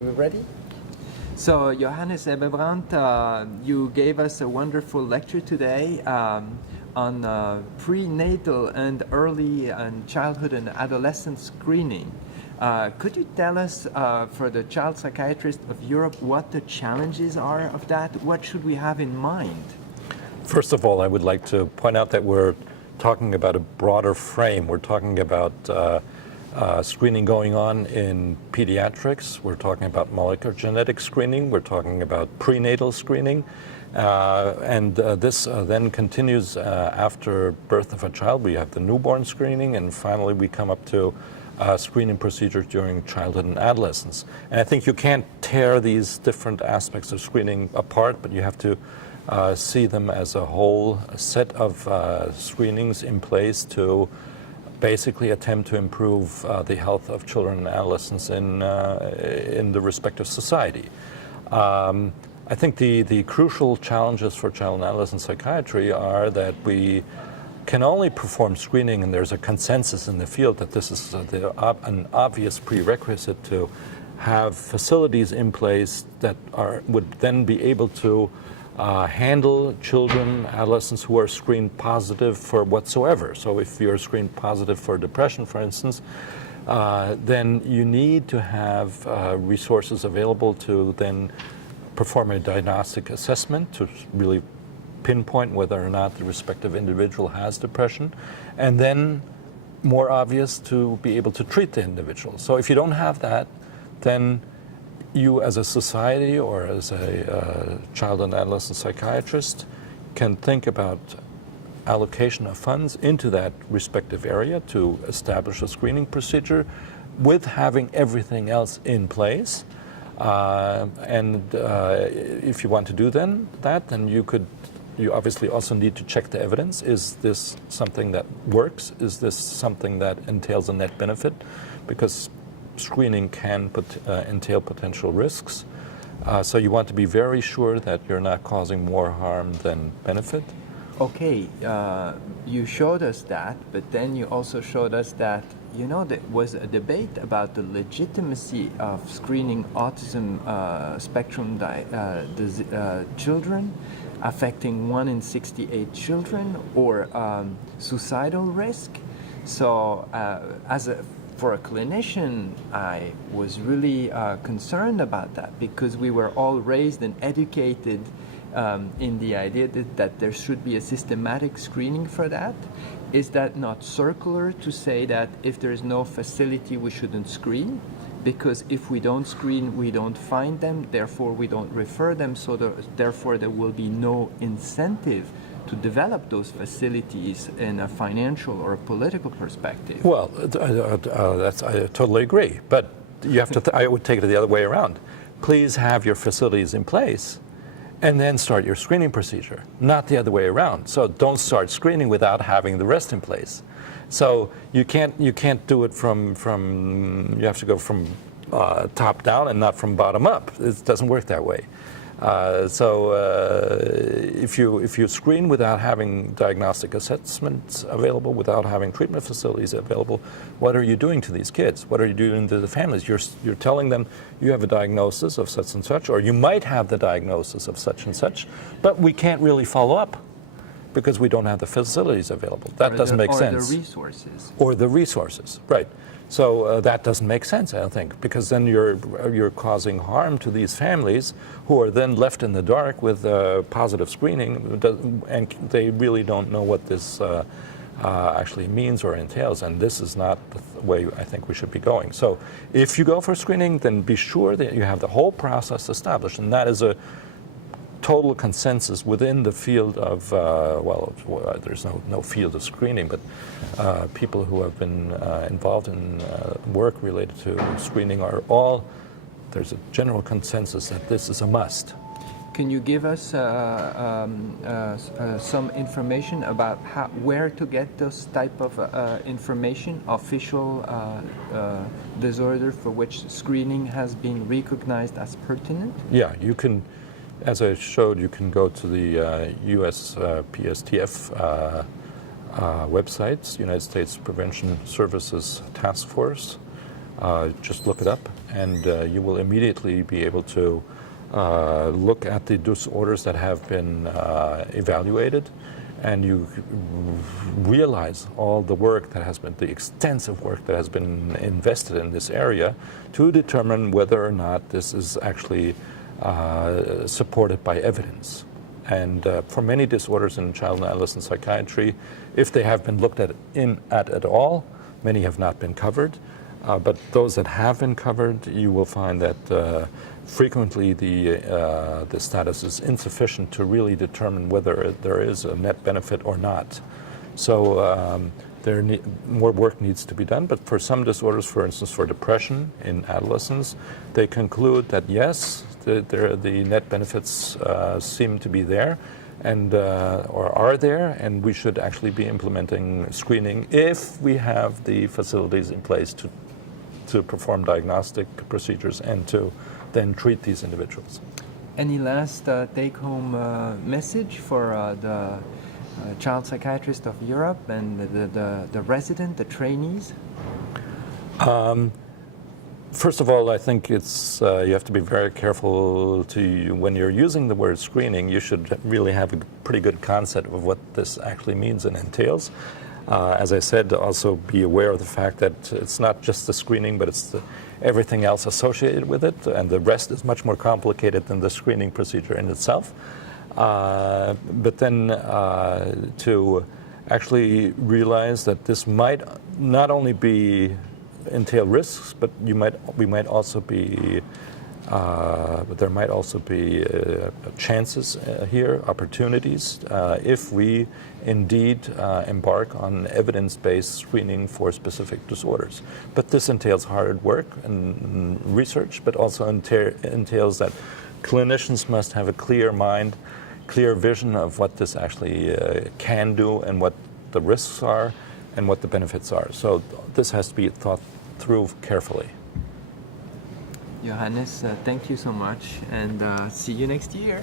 We ready? So, Johannes Hebebrand, you gave us a wonderful lecture today on prenatal and early childhood and adolescent screening. Could you tell us, for the child psychiatrist of Europe, what the challenges are of that? What should we have in mind? First of all, I would like to point out that we're talking about a broader frame. We're talking about screening going on in pediatrics. We're talking about molecular genetic screening. We're talking about prenatal screening. This then continues after birth of a child. We have the newborn screening, and finally we come up to screening procedures during childhood and adolescence. And I think you can't tear these different aspects of screening apart, but you have to see them as a whole set of screenings in place to basically attempt to improve the health of children and adolescents in the respective society. I think the crucial challenges for child and adolescent psychiatry are that we can only perform screening, and there's a consensus in the field that this is an obvious prerequisite to have facilities in place that would then be able to handle children, adolescents who are screened positive for whatsoever. So if you're screened positive for depression, for instance, then you need to have resources available to then perform a diagnostic assessment to really pinpoint whether or not the respective individual has depression, and then, more obvious, to be able to treat the individual. So if you don't have that, then you as a society or as a child and adolescent psychiatrist can think about allocation of funds into that respective area to establish a screening procedure with having everything else in place. If you want to do then you obviously also need to check the evidence. Is this something that works? Is this something that entails a net benefit? Because screening can entail potential risks. So you want to be very sure that you're not causing more harm than benefit. Okay, you showed us that, but then you also showed us that, there was a debate about the legitimacy of screening autism spectrum children, affecting 1 in 68 children, or suicidal risk. So for a clinician, I was really concerned about that, because we were all raised and educated in the idea that there should be a systematic screening for that. Is that not circular to say that if there is no facility, we shouldn't screen? Because if we don't screen, we don't find them, therefore we don't refer them, so therefore there will be no incentive to develop those facilities in a financial or a political perspective. Well, I totally agree, but you have to. I would take it the other way around. Please have your facilities in place, and then start your screening procedure, not the other way around. So don't start screening without having the rest in place. So you can't do it from you have to go from top down and not from bottom up. It doesn't work that way. If you screen without having diagnostic assessments available, without having treatment facilities available, what are you doing to these kids? What are you doing to the families? You're telling them you have a diagnosis of such and such, or you might have the diagnosis of such and such, but we can't really follow up because we don't have the facilities available. That doesn't make sense. Or the resources. Or the resources, right. So that doesn't make sense, I don't think, because then you're causing harm to these families who are then left in the dark with positive screening, and they really don't know what this actually means or entails, and this is not the way I think we should be going. So if you go for screening, then be sure that you have the whole process established, and that is a total consensus within the field of, there's no field of screening, but people who have been involved in work related to screening there's a general consensus that this is a must. Can you give us some information about where to get this type of information, official disorder for which screening has been recognized as pertinent? Yeah, you can. As I showed, you can go to the US PSTF websites, United States Prevention Services Task Force, Just look it up, and you will immediately be able to look at the disorders that have been evaluated, and you realize all the work that has been, the extensive work that has been invested in this area to determine whether or not this is actually supported by evidence. And for many disorders in child and adolescent psychiatry, if they have been looked at all, many have not been covered. But those that have been covered, you will find that frequently the status is insufficient to really determine whether there is a net benefit or not. So more work needs to be done. But for some disorders, for instance, for depression in adolescents, they conclude that yes, the net benefits seem to be there, and or are there, and we should actually be implementing screening if we have the facilities in place to perform diagnostic procedures and to then treat these individuals. Any last take-home message for the child psychiatrist of Europe and the resident, the trainees? First of all, I think it's you have to be very careful when you're using the word screening. You should really have a pretty good concept of what this actually means and entails. As I said, also be aware of the fact that it's not just the screening, but it's everything else associated with it, and the rest is much more complicated than the screening procedure in itself. But then to actually realize that this might not only entail risks, but there might also be chances here, opportunities, if we indeed embark on evidence-based screening for specific disorders. But this entails hard work and research, but also entails that clinicians must have a clear mind, clear vision of what this actually can do and what the risks are and what the benefits are. So this has to be thought through carefully. Johannes, thank you so much, and see you next year.